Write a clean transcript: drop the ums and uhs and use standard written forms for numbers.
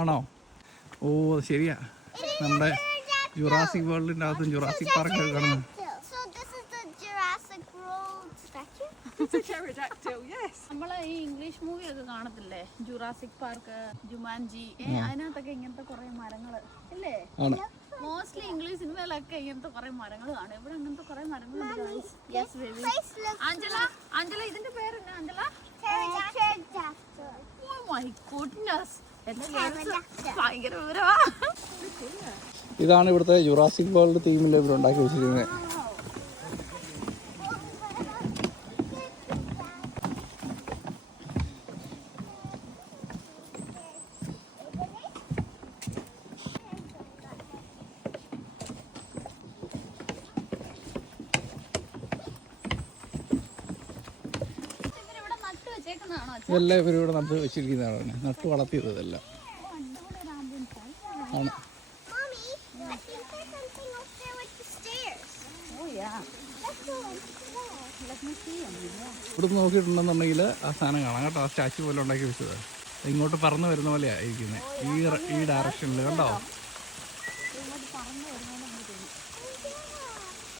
ആണോ? ഓ ശരിയാ, നമ്മുടെ ജുറാസിക് വേൾഡിൻ്റെ അകത്തും ജുറാസിക് പാർക്കൊക്കെ കാണുന്നത്. നമ്മള് ഈ ഇംഗ്ലീഷ് മൂവി ഒക്കെ കാണത്തില്ലേ, ജുറാസിക് പാർക്ക്, ജുമാൻജി, അതിനകത്തൊക്കെ ഇങ്ങനത്തെ കുറെ മരങ്ങള് ഇല്ലേ? മോസ്റ്റ്ലി ഇംഗ്ലീഷ് സിനിമയിലൊക്കെ ഇങ്ങനത്തെ കുറെ മരങ്ങൾ കാണും. ഇവിടെ അങ്ങനത്തെ കുറെ മരങ്ങൾ. ആഞ്ചല, ആഞ്ചല ഇതിന്റെ പേരെന്നാ ആഞ്ചല? Oh my goodness. ഭയങ്കര വിവരമാ. ഇതാണ് ഇവിടുത്തെ ജുറാസിക് വേൾഡ് തീമിൽ ഇവിടെ ഉണ്ടാക്കി വെച്ചിരിക്കുന്നത്. ഇതെല്ലാം ഇവരിവിടെ നട്ട് വെച്ചിരിക്കുന്നതാണ്, നട്ട് വളർത്തിയത് ഇതെല്ലാം ആണ്. ഇവിടുന്ന് നോക്കിയിട്ടുണ്ടെന്നുണ്ടെങ്കിൽ ആ സാധനം കാണാം കേട്ടോ. ആ സ്റ്റാച്ചു പോലെ ഉണ്ടാക്കി വെച്ചത് ഇങ്ങോട്ട് പറന്ന് വരുന്ന പോലെയാണ് ഇരിക്കുന്നത്, ഈ ഡയറക്ഷനിൽ കണ്ടോ.